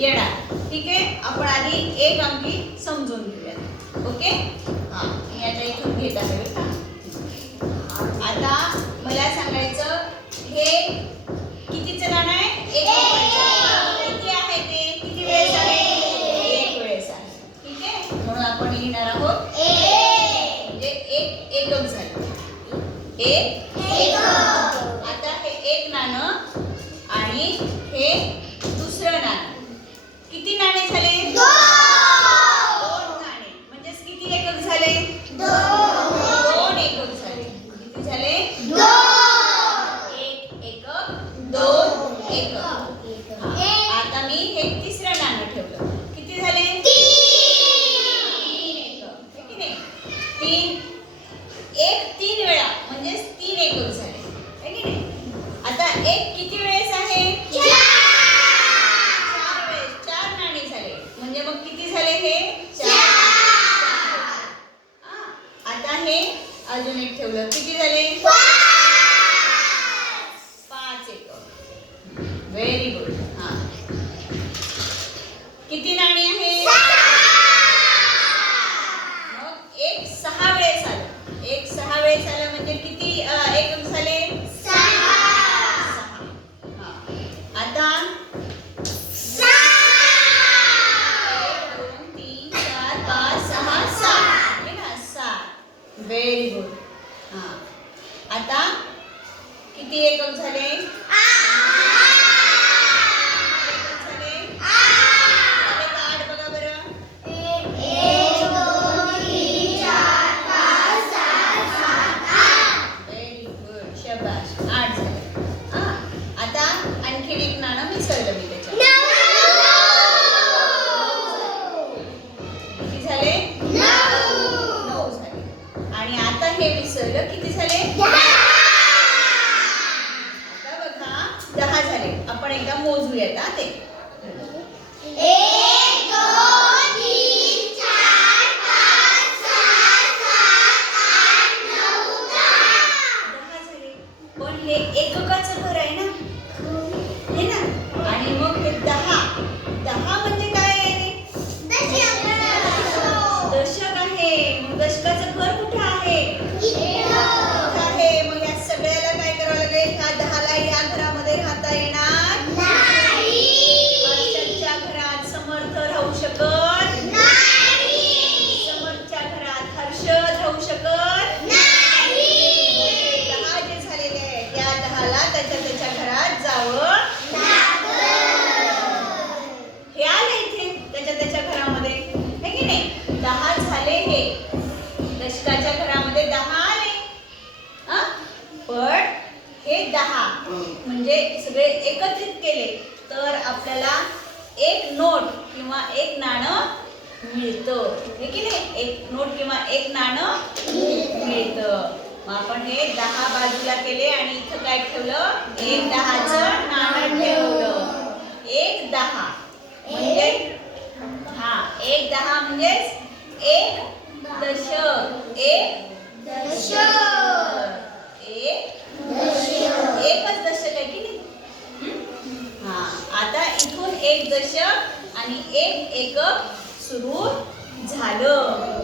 येणार. ठीक आहे, आपण आधी एक अंकी समजून घेऊया. ओके, हा मी आता इथून घेत आहे. आता मला सांगायचं हे कितीचं नाणं आहे? एक रुपयाचं. किती आहे ते? किती वेळेस आहे? एक वेळेस आहे. ठीक आहे, म्हणून आपण लिहिणार आहोत म्हणजे एक एकक झाले. एक एकक. आता हे एक नाणं आणि हे दुसरं नाणं. किती नाणे झाले? दोन नाणे. म्हणजेच किती एकक झाले? दोन एकक झाले. किती झाले? एक एकक, दोन एकक. आता मी हे तिसरं नाणं ठेवलं. किती झाले? तीन एकक. है की नाही? तीन वेळा म्हणजेच तीन एकक झाले. है की नाही? आता एक किती वेळेस आहे? चार वेळेस. चार नाणी झाले. म्हणजे मग किती झाले हे? आता हे अजून एक ठेवलं. किती झाले? पाच एकक. Very good. हा, किती नाणी आहे? मग एक सहा वेळेस आलं. एक सहा वेळेस आलं म्हणजे किती एकक झाले? सहा. आता 1 2 3 4 5 6 7 आहे ना? 7. Very good. हा, आता किती एकक झाले? किती झाले? 10. आता बघा 10 झाले. आपण एकदा मोजूयात हा ते. 1 2 3 4 5 6 7 8 9 10 झाले. पण हे एककाचं घर आहे ना, हे ना? आणि मग हे 10 म्हणजे काय आहे? दशक आहे. मग दशकाचं घर कुठे आहे? आहे. मग या सगळ्याला काय करावं लागेल? ह्या 10ला या घरामध्ये राहता येणार नाही. हर्षदच्या घरात समर्थ राहू शकत नाही. समर्थच्या घरात हर्षद राहू शकत नाही. 10 जे झालेले आहेत त्या 10ला त्याच्या घरात जावं हे आले इथे त्याच्या घरामध्ये. है की नाही? 10 झाले. हे दशकाच्या घरामध्ये 10 आले. पण हे 10 म्हणजे सगळे एकत्रित केले तर आपल्याला एक नोट किंवा एक नाणं मिळतं. हे की नाही? एक नोट किंवा एक नाणं मिळतं. मग आपण हे 10 बाजूला केले आणि इथं काय ठेवलं? एक 10चं नाणं ठेवलं. एक 10 म्हणजे हा, एक 10 म्हणजेच एक दशक. एक दशक. एकच दशक आहे की नाही? हा, आता इथून एक दशक आणि एक एकक सुरू झालं.